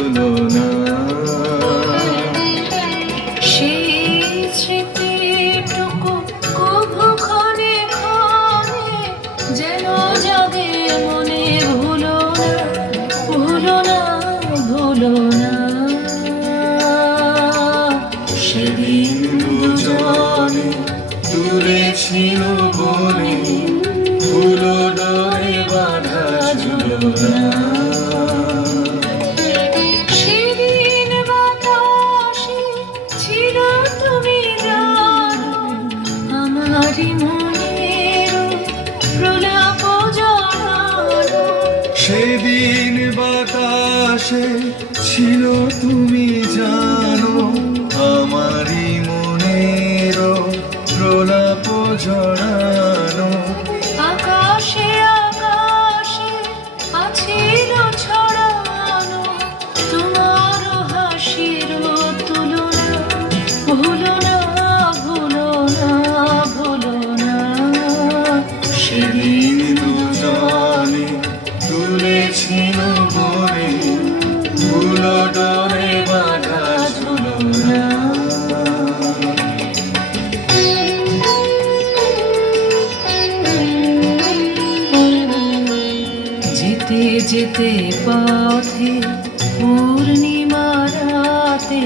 ভুলো না। সেই স্মৃতিটুকু কভু ক্ষণে ক্ষণে যেন জাগে মনে, ভুলো না, ভুলো না, ভুলো না। সেদিন দুজনে তুলেছিল বলে ভুলো ডোরে বাঁধা ঝুলো না। সেদিন বাতাসে ছিল তুমি জানো, আমারই মনের প্রলাপ জড়ানো। সেদিন বাতাসে ছিল তুমি জানো, আমারই মনের প্রলাপ জড়ানো। আকাশে আকাশে আছিল ছড়ানো তোমার হাসির তুলনা, ভুলো না, ভুলো না, ভুলো না। সেদিন দুজনে তুলেছিল বলে ভুলো ডোরে বাঁধা ঝুলো না। যেতে যেতে পথে পূর্ণিমা রাতে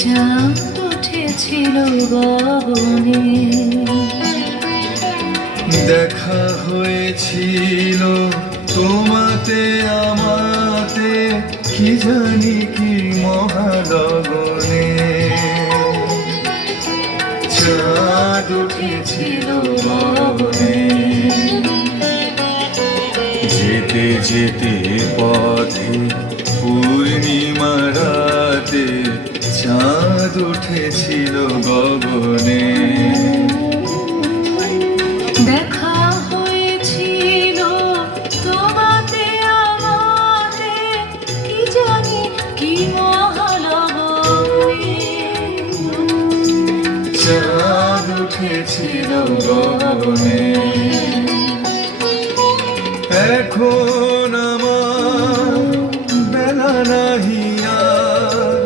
চাঁদ উঠেছিল গগনে। দেখা হয়েছিল তোমাতে আমাতে, কি জানি কি মহালগনে। চাঁদ উঠেছিল গগনে। যেতে যেতে পথে পূর্ণিমা রাতে চাঁদ উঠেছিল গগনে। দেখা হয়েছিল তোমাতে আমাতে, কি জানি কি মহালগনে। চাঁদ উঠেছিল গগনে। এখন আমার বেলা নাহি আর,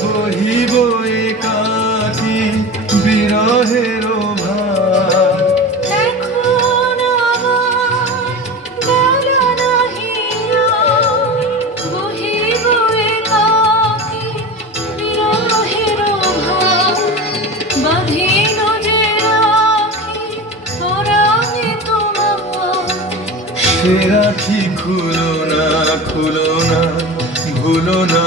বহিব একাকী বিরহের ভার। এখন আমার বেলা নাহি আর, বহিব একাকী বিরহের ভার। বাঁধিল যে রাখি পরাণে তোমার, সে রাখি খুলো না, খুলো না, ভুলো না,